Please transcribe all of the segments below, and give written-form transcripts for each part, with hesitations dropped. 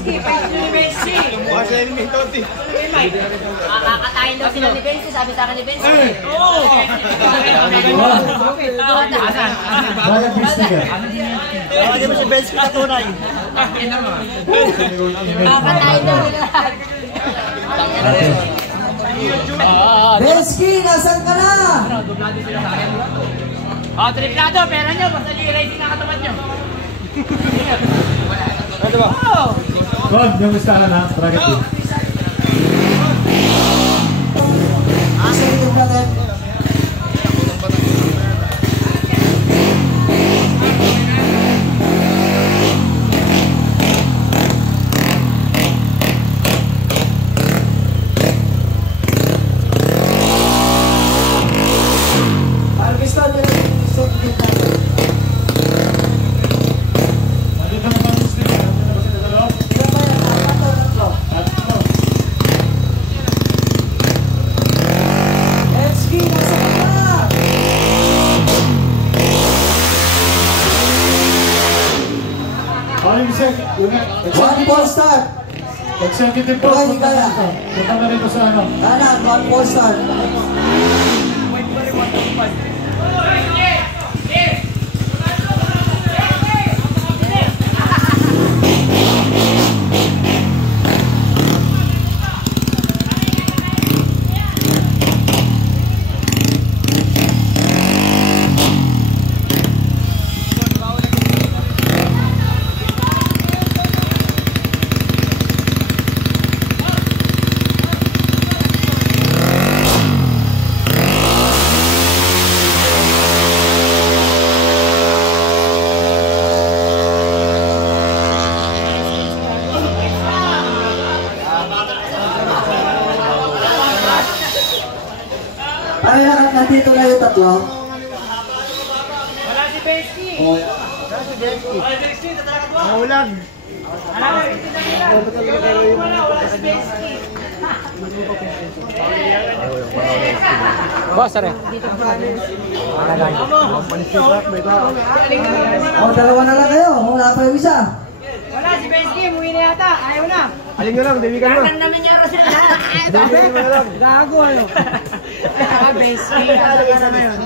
Bensky, pwede ni Bensky. Mukha sila ni Mintoti. Kakatayin daw sila ni Bensky, sabi sa akin ni Bensky. Oo! Bayad Bensky ka. Tawagin mo si Bensky na tunay. Kakatayin daw nila. Bensky, nasan ka na? Triplado, pera nyo, basta nyo i-rating na katapat nyo. Ano ba? Bob, yung listahan na, bracket team. Asan yung bracket? One ball start. Executive po. Punta na rito sa ano. Kanan, one ball start. Ay, nandito na yung tatlo. Wala si Bensky. Wala si Bensky. Naulag. Wala si Bensky. Boss, sir. Dalawa na lang kayo. Wala pa yung isa. Wala si Bensky, umuwi na yata. Ayaw na. Alin nyo lang, Davigan mo. Kanan namin niya rin sila. Davigan mo lang. Gago ano. Bensky, asa ka na ngayon.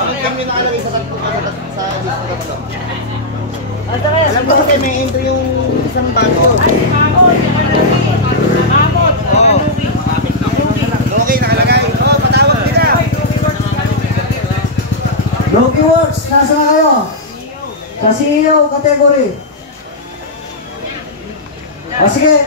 Kami nakalagay sa list ko. Asa kayo? Alam ko kasi may entry yung isang bago. Ay, Mamot. Mamot. Oo. Okay, nakalagay. Oo, patawag kita. Loki Works, nasa na kayo? Sa CEO category. O sige,